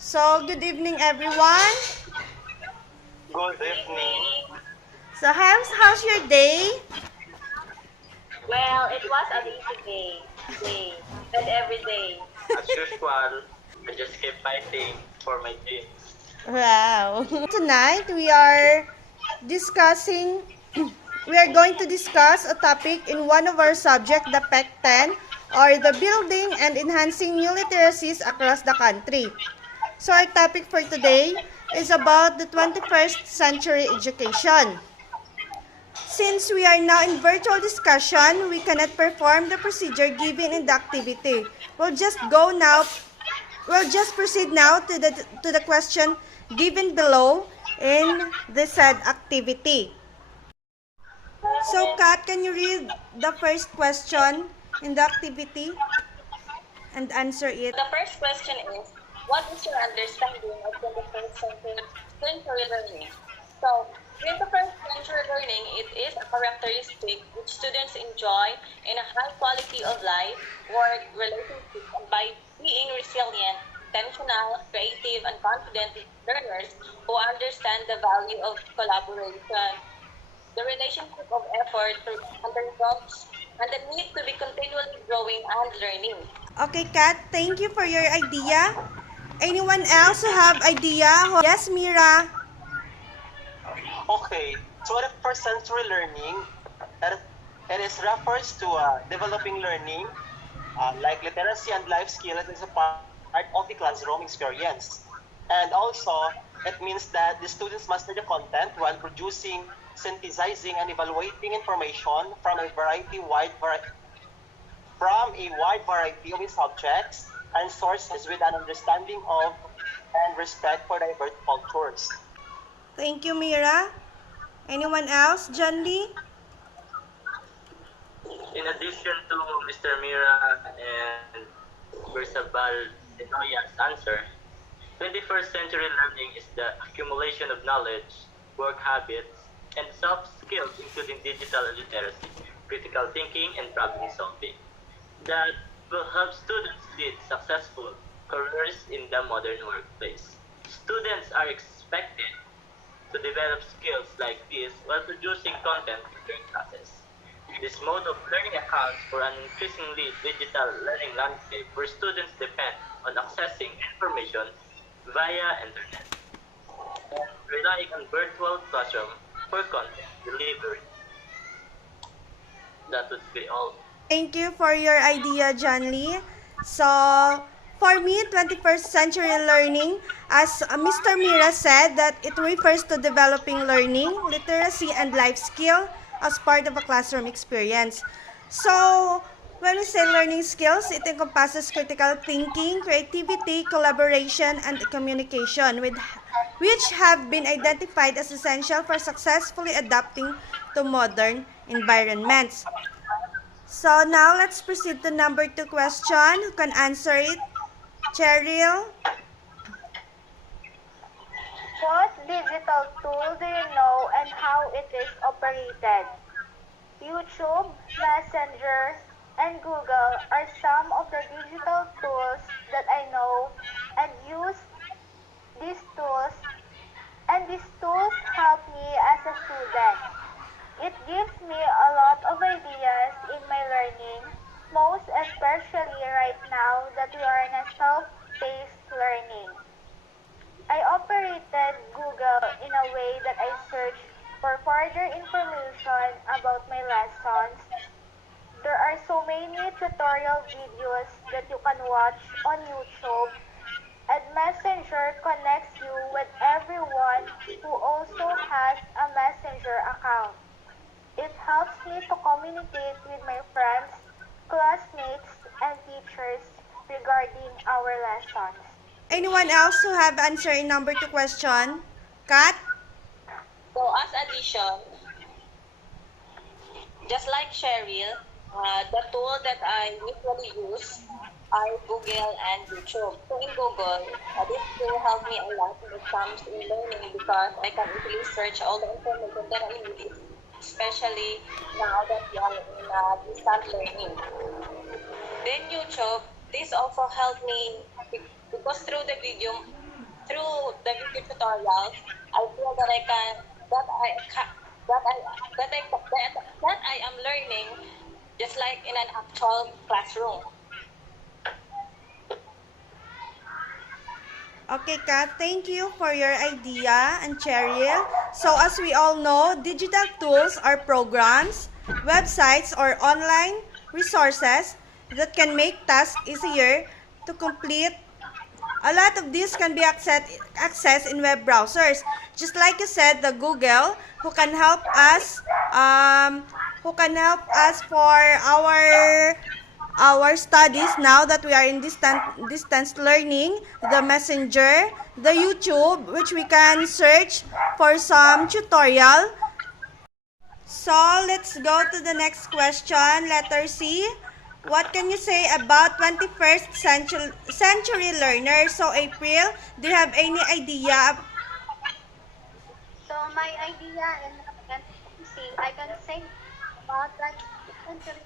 So, good evening, everyone. Good evening. So, how's your day? Well, it was a busy day today and every day. As usual, I just keep fighting for my dreams. Wow. Tonight, discussing, we are going to discuss a topic in one of our subject, the PEC 10, or the building and enhancing new literacies across the country. So, our topic for today is about the 21st century education. Since we are now in virtual discussion, we cannot perform the procedure given in the activity. We'll just proceed now to the question given below in the said activity. So, Kat, can you read the first question in the activity and answer it? The first question is, what is your understanding of 21st century learning? So, 21st century learning, it is a characteristic which students enjoy in a high quality of life, work, relationship, and by being resilient, intentional, creative, and confident learners who understand the value of collaboration, the relationship of effort and the results, and the need to be continually growing and learning. Okay, Kat, thank you for your idea. Anyone else who have idea? Yes, Mira. Okay, 21st century learning, it, it is refers to developing learning like literacy and life skills as a part of the classroom experience. And also, it means that the students master the content while producing, synthesizing, and evaluating information from a wide variety of subjects and sources with an understanding of and respect for diverse cultures. Thank you, Mira. Anyone else? John Lee? In addition to Mr. Mira and Bersabal Denoya's answer, 21st century learning is the accumulation of knowledge, work habits, and soft skills including digital literacy, critical thinking, and problem solving that will help students lead successful careers in the modern workplace. Students are expected to develop skills like this while producing content in their classes. This mode of learning accounts for an increasingly digital learning landscape where students depend on accessing information via internet and relying on virtual classroom for content delivery. That would be all. Thank you for your idea, John Lee. So, for me, 21st century learning, as Mr. Mira said, that it refers to developing learning, literacy, and life skill as part of a classroom experience. So, when we say learning skills, it encompasses critical thinking, creativity, collaboration, and communication, which have been identified as essential for successfully adapting to modern environments. So now let's proceed to number 2 question. Who can answer it? Cheryl? What digital tool do you know and how it is operated? YouTube, Messenger, and Google are some of the digital tools that I know and use these tools these tools help me as a student. It gives me a lot of ideas in my learning, most especially right now that we are in a self-paced learning. I operated Google in a way that I search for further information about my lessons. There are so many tutorial videos that you can watch on YouTube, and Messenger connects you with everyone who also has a Messenger account. It helps me to communicate with my friends, classmates, and teachers regarding our lessons. Anyone else who have answer in number 2 question? Kat? So, as addition, just like Cheryl, the tool that I usually use are Google and YouTube. So in Google, this tool helped me a lot when it comes to learning because I can easily search all the information that I need, especially now that we are in distant learning. Then YouTube, this also helped me because through the video, through the video tutorials, I feel that I can that I ca- that I am learning just like in an actual classroom. Okay, Kat, thank you for your idea. And Cheryl, so as we all know, digital tools are programs, websites, or online resources that can make tasks easier to complete. A lot of this can be accessed in web browsers. Just like you said, the Google, who can help us, for our studies now that we are in distance learning, the Messenger, the YouTube, which we can search for some tutorial. So let's go to the next question, letter C. What can you say about 21st century learners? So April, do you have any idea? So my idea in see, I can say about that century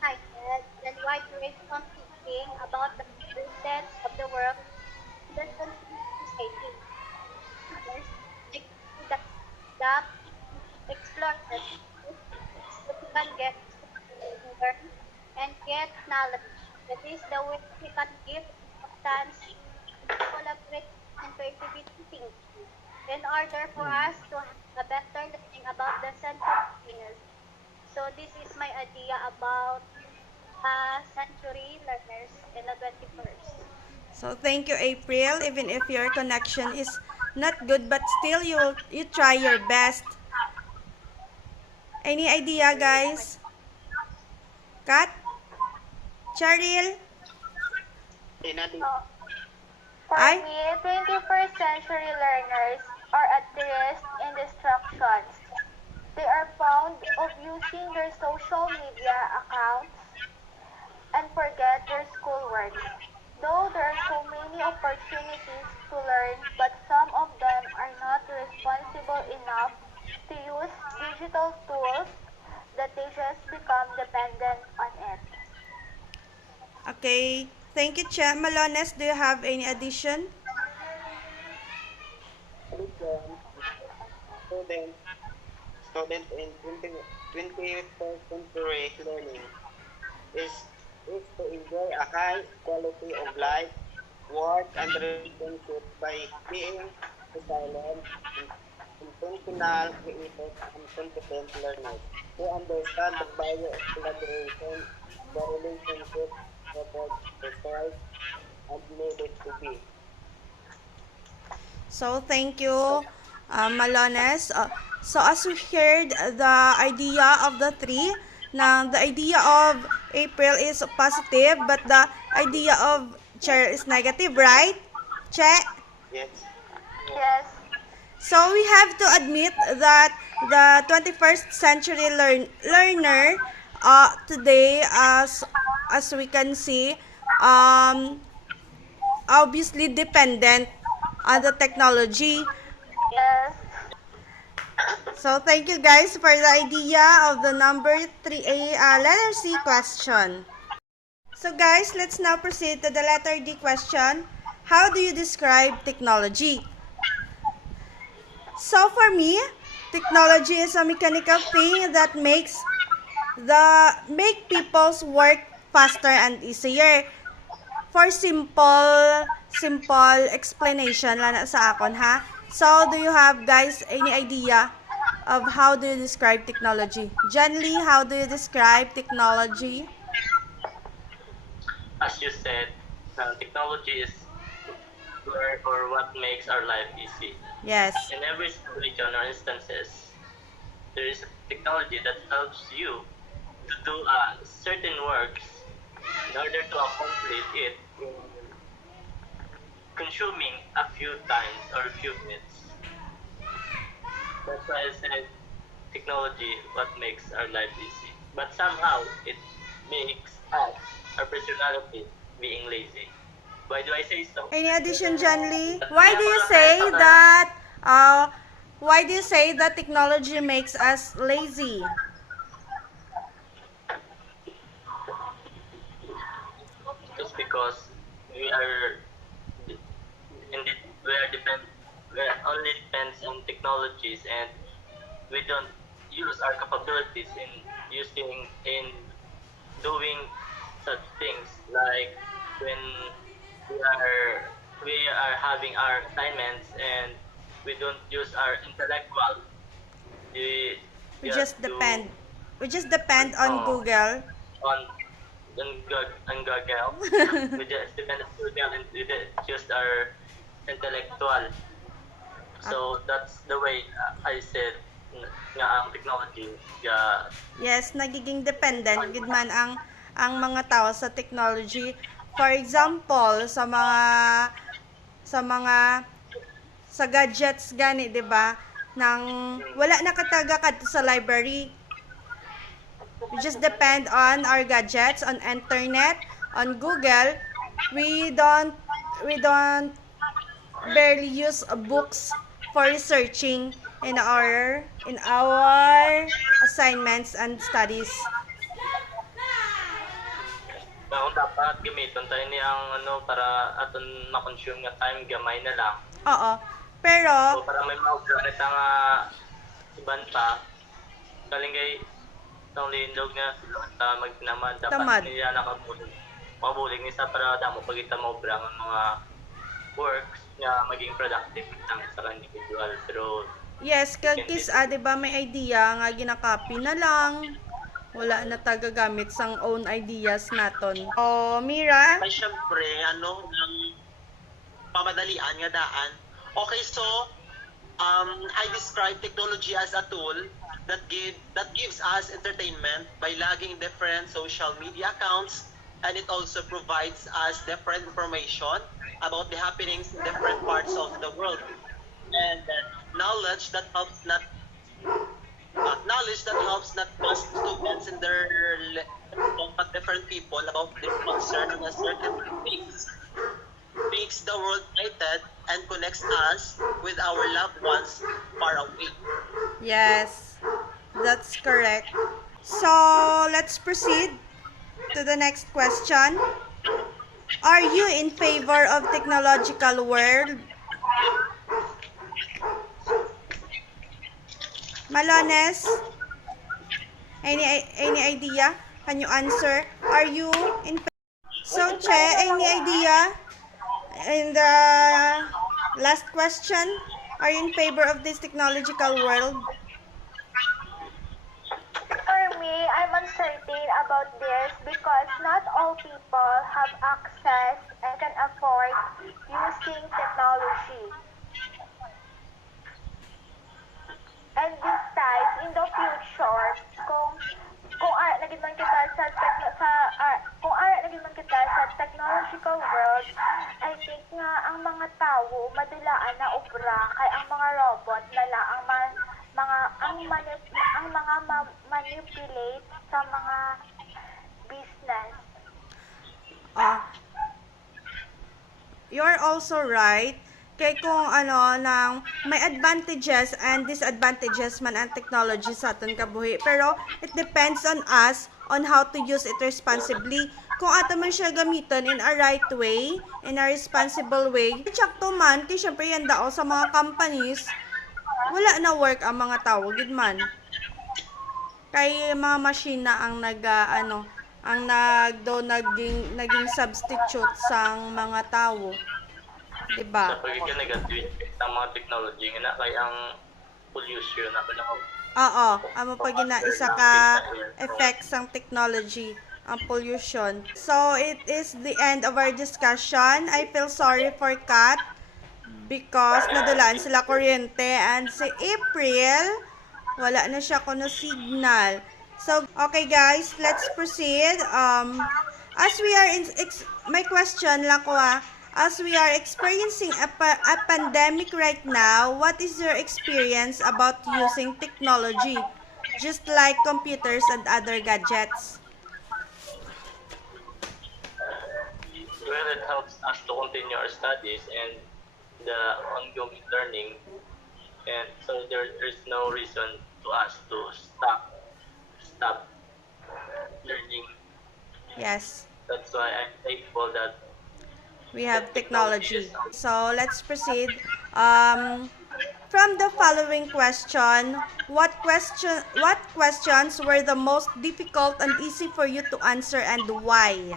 excited and wide range of thinking about the state of the world that continues to say things. Others, like that, that explore that so we can get learn and get knowledge. That is the way we can give importance to collaborate and creativity thinking in order for us to have a better learning about the century. So this is my idea about century learners in the 21st. So thank you, April, even if your connection is not good, but still you try your best. Any idea, guys? Kat? Cheryl? So, for Ay? me, 21st century learners are at risk in distractions. They are found of using their social media accounts and forget their schoolwork. Though there are so many opportunities to learn, but some of them are not responsible enough to use digital tools that they just become dependent on it. Okay. Thank you, Che. Malones, do you have any addition? Student, student in 21st century learning is, is to enjoy a high quality of life, work, and relationship by being resilient, intentional, creative, and competent learners who understand the value of collaboration, the relationship, effort, research, and need it to be. So, thank you, Malones. So, as we heard, the idea of the three, now the idea of April is positive, but the idea of Cheryl is negative, right? Che? Yes. Yes, So, we have to admit that the 21st century learner today, as we can see, um, obviously dependent on the technology. yes. So, thank you guys for the idea of the number 3A, letter C question. So, guys, let's now proceed to the letter D question. How do you describe technology? So, for me, technology is a mechanical thing that make people's work faster and easier. For simple explanation lang na sa akon, ha. So, do you have guys any idea of how do you describe technology? John Lee, how do you describe technology? As you said, technology is where or what makes our life easy. Yes. In every situation or instances, there is technology that helps you to do certain works in order to accomplish it in consuming a few times or a few minutes. That's why I said technology what makes our life easy. But somehow it makes us, our personality, being lazy. Why do I say so? Any addition, John Lee? Why do you say that technology makes us lazy? Just because we are technologies, and we don't use our capabilities in doing such things, like when we are having our assignments and we don't use our intellectual. We We just just do depend. We just depend on Oh. Google. on on Google. We just depend on Google and we just our intellectual. So that's the way I said nga ang technology Yes, nagiging dependent gid man ang mga tao sa technology. For example, sa mga sa gadgets gani, 'di ba? Nang wala na kataga kadto sa library. We just depend on our gadgets, on internet, on Google. We don't barely use books for researching in our assignments and studies. kung dapat gamiton tayo niyang para aton ma-consume nga time gamay na lang. Oo. So Pero para may maugra kita nga iban pa galing kay tong lindog nga sila magtinamad Tamad. dapat niya nakabulig mabulig ni sa para damo pagita maubra nga mga works nga maging productive lang sa individual, pero yes, kagkis 'di ba may idea nga ginakopy na lang. Wala na tagagamit sang own ideas naton. Oh, Mira? Ay, syempre, ng pamadalian nga daan. Okay, so, I describe technology as a tool that gives us entertainment by logging different social media accounts, and it also provides us different information about the happenings in different parts of the world, and knowledge that helps not just students in their but different people about their concern on a certain things, makes the world united and connects us with our loved ones far away. Yes. That's correct. So, let's proceed to the next question. Are you in favor of technological world? Malones? Any idea? Can you answer? Are you in So, Che, any idea? In the last question, are you in favor of this technological world? For me, I'm uncertain about this because not all people have access and can afford using technology. And besides, in the future, kung ara naging man kita sa technological world, I think nga ang mga tao madulaan na obra kay ang mga robot na lang ang manipulate sa mga business. You're also right. Kay kung nang may advantages and disadvantages man ang technology sa aton kabuhi. Pero it depends on us on how to use it responsibly. Kung ato man siya gamiton in a right way, in a responsible way, tsakto man, kay syempre yan dao sa mga companies, wala na work ang mga tao, gid man. Kay mga machine na ang naging substitute sang mga tao. Diba? sa pagiging negative ng mga technology nga kay ang pollution na panahon. Oo, amo pag isa ka effects ng technology, ang pollution. So, it is the end of our discussion. I feel sorry for Kat because nadulaan sila kuryente, and si April, wala na siya kuno signal. So, okay guys, let's proceed. As we are may question lang ko as we are experiencing a pandemic right now, what is your experience about using technology, just like computers and other gadgets? Well, it helps us to continue our studies and the ongoing learning, and so there's no reason to us to stop learning. Yes, That's why I'm thankful that we have technology. So, let's proceed. from the following question, what questions were the most difficult and easy for you to answer and why?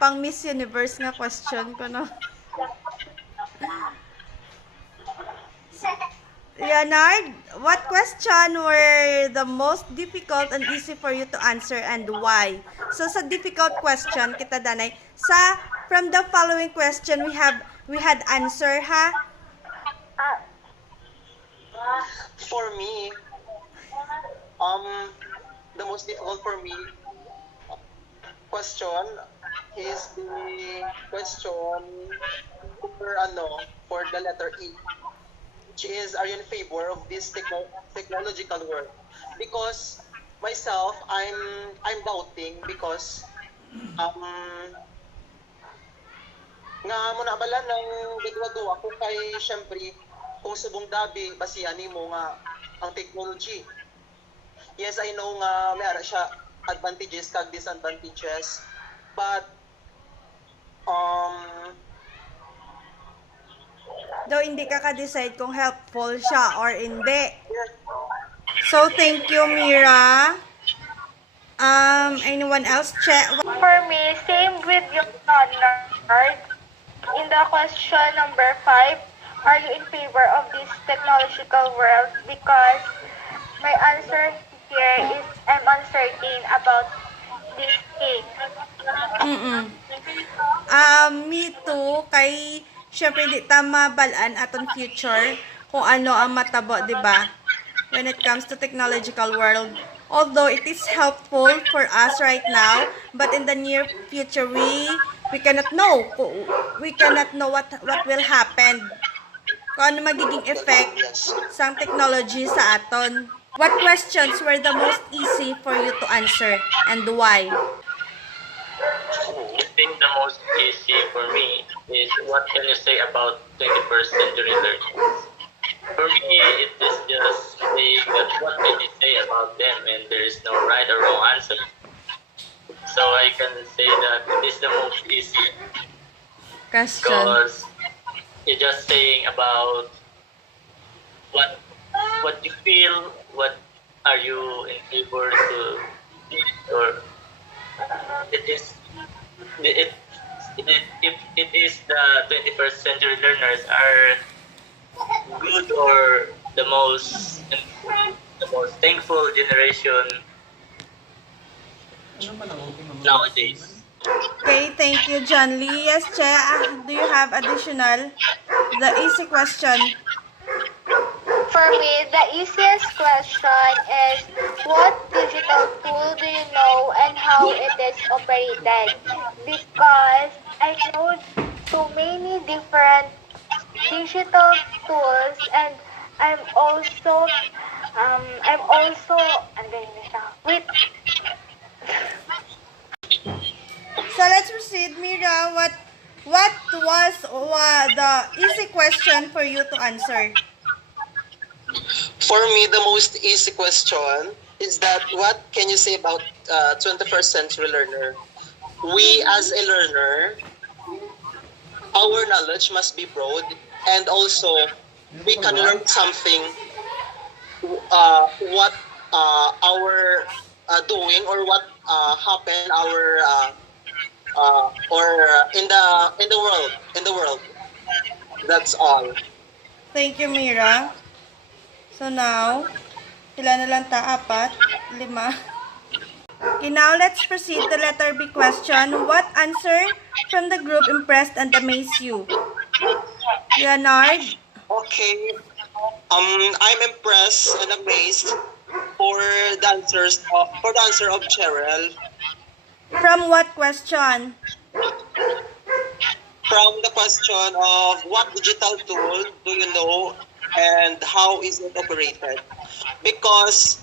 Pang Miss Universe nga question ko, no? Leonard, what question were the most difficult and easy for you to answer and why? So sa difficult question kita danay, from the following question we had answer ha. For me, the most difficult for me question is the question for the letter E, which is, are you in favor of this technological world? Because myself, I'm doubting because nga muna bala ng gidwa-duwa ko kay syempre kung subong dabi basihan nimo nga ang technology. Yes, I know nga may ara siya advantages kag disadvantages, but Though hindi ka ka-decide kung helpful siya or hindi. So thank you, Mira. Anyone else? For me, same with your Leonard. In the question number 5, are you in favor of this technological world? Because my answer here is I'm uncertain about this thing. Me too, kay syempre di ta mabalaan aton future kung ano ang matabo, di ba? When it comes to technological world. Although it is helpful for us right now, but in the near future we cannot know. We cannot know what will happen. Kung ano magiging effect sang technology sa aton. What questions were the most easy for you to answer and why? I think the most easy for me is what can you say about 21st century learning? For me, it is just saying that what can you say about them and there is no right or wrong answer. So I can say that it is the most easy Question. because you're just saying about what you feel, what are you in favor to do, or it is if it is the 21st century learners are good or the most thankful generation nowadays. Okay, thank you, John Lee. Yes, Che, do you have additional? The easy question. For me, the easiest question is, what digital tool do you know and how it is operated? Because I know so many different digital tools, and I'm also wait. So let's proceed, Mira. What was the easy question for you to answer? For me, the most easy question is that what can you say about 21st century learner? We as a learner, our knowledge must be broad, and also we can learn something what our doing or what happened our or in the world. That's all. Thank you, Mira. So now, sila na lang ta? 4, 5. Okay, now let's proceed to letter B question. What answer from the group impressed and amazed you? Leonard? Okay. I'm impressed and amazed for the answer of Cheryl. From what question? From the question of what digital tool do you know and how is it operated? Because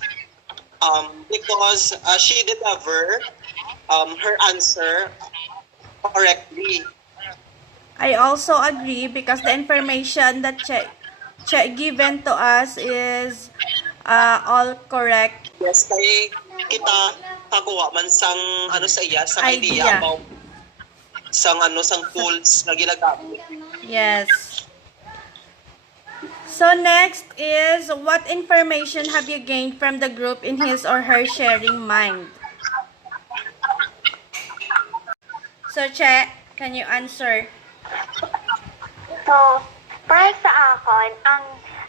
she delivered her answer correctly. I also agree because the information that Che given to us is all correct. Yes, kay kita kakuha man sang sa iya sang idea Idea. about sang tools na ginagamit. Yes. So next is, what information have you gained from the group in his or her sharing mind? So Che, can you answer? So, para sa akin, ang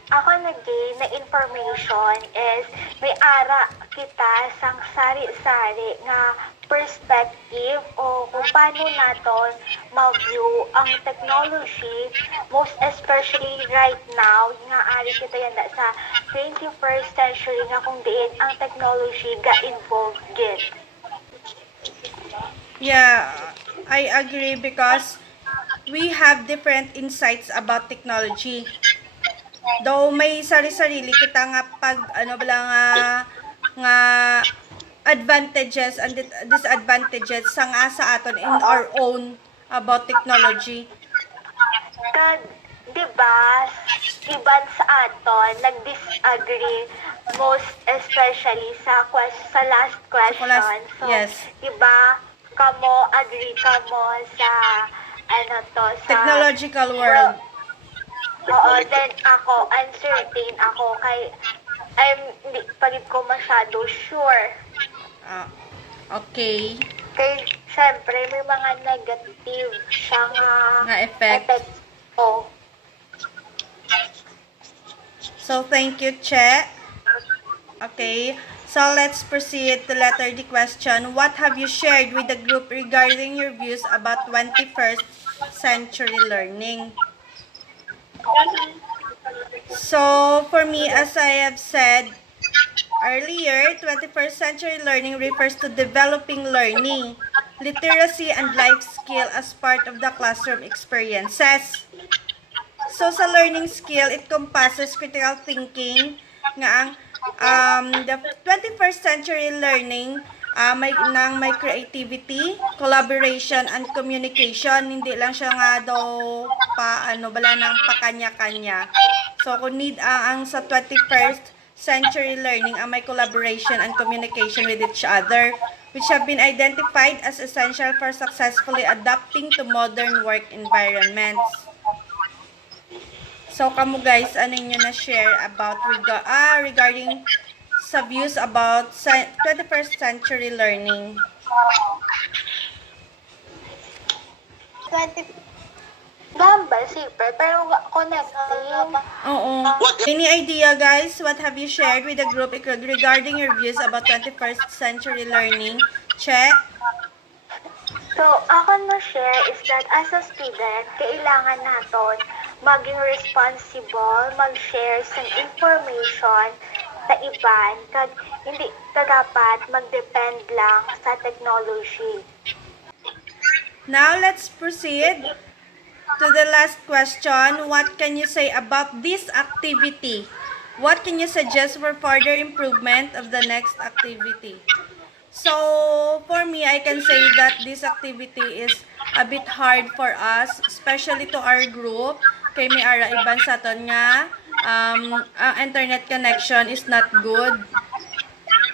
ako nag-gain na information is may ara kita sang sari-sari nga perspective o kung paano naton ma-view ang technology, most especially right now, nga ari kita yan sa 21st century nga kung diin ang technology ga-involved gid. Yeah, I agree because we have different insights about technology. Though may sari-sarili kita nga pag nga advantages and disadvantages sa nga sa aton in our own about technology. Kag, di ba, iban sa aton, nag-disagree most especially sa last question. So, yes. di ba, kamo, agree kamo sa, sa... Technological world. Oo, then ako, uncertain ako kay, hindi pagid ko masyado sure. Okay. Kay, syempre, may mga negative siyang Nga effect. Oh. So, thank you, Che. Okay. So, let's proceed to letter D question. What have you shared with the group regarding your views about 21st century learning? So, for me, as I have said earlier, 21st century learning refers to developing learning, literacy, and life skill as part of the classroom experiences. So, sa learning skill, it encompasses critical thinking, nga ang the 21st century learning, may creativity, collaboration, and communication. Hindi lang siya nga daw bala ng pakanya-kanya. So, kung need ang sa 21st century learning, may collaboration and communication with each other, which have been identified as essential for successfully adapting to modern work environments. So, kamo guys, ano nyo na share about regarding sa views about 21st century learning? 20 Gamba, super, pero connecting. Oo. Any idea guys, what have you shared with the group regarding your views about 21st century learning? Che? So, ako na share is that as a student, kailangan naton maging responsible, mag-share sa information sa iban, kag hindi ka dapat mag-depend lang sa technology. Now, let's proceed to the last question. What can you say about this activity? What can you suggest for further improvement of the next activity? So, for me, I can say that this activity is a bit hard for us, especially to our group. Kay may ara iban sa aton nga ang internet connection is not good.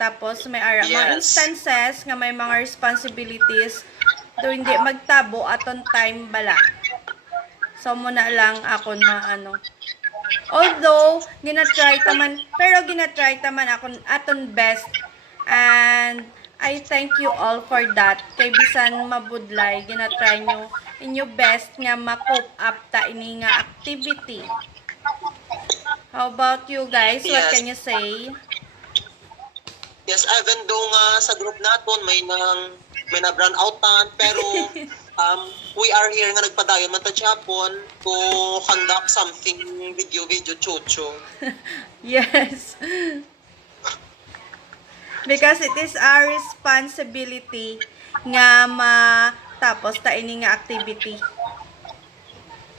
Tapos may ara mga instances nga may mga responsibilities do hindi magtabo aton time bala. So muna lang ako although ginatry taman akon aton best, and I thank you all for that. Kay bisan mabudlay, ginatry nyo inyo best nga ma-cope up ta ini nga activity. How about you guys? What Yes. can you say? Yes, even though nga sa group naton may na brown outan, pero we are here nga nagpadayon man ta Japon to conduct something video chocho. Yes. Because it is our responsibility nga matapos ta ini nga activity.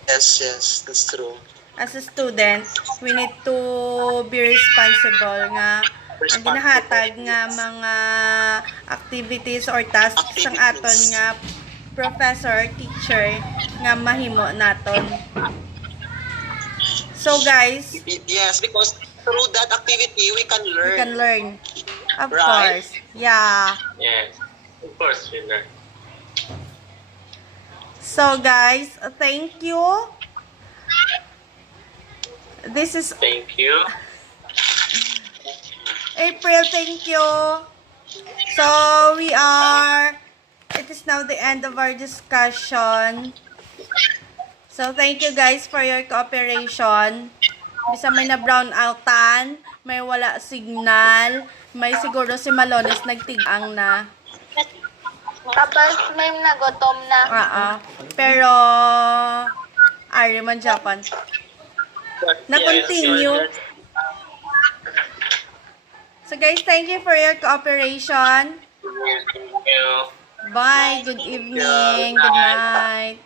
Yes, that's true. As a student, we need to be responsible nga ang ginahatag nga mga activities or tasks sang aton nga professor, teacher nga mahimo naton. So guys, Yes, because through that activity we can we learn. can learn. Of Right. course. Yeah. Yes, of course, we learn. So guys, thank you. This is Thank you. April, thank you. So, it is now the end of our discussion. So, thank you guys for your cooperation. Bisa may na brown outan, may wala signal, may siguro si Malones nagtigang na. Tapos may nagutom na. Pero, ari man Japan. Na-continue. So guys, thank you for your cooperation. Thank you. Bye. Good evening. Good night.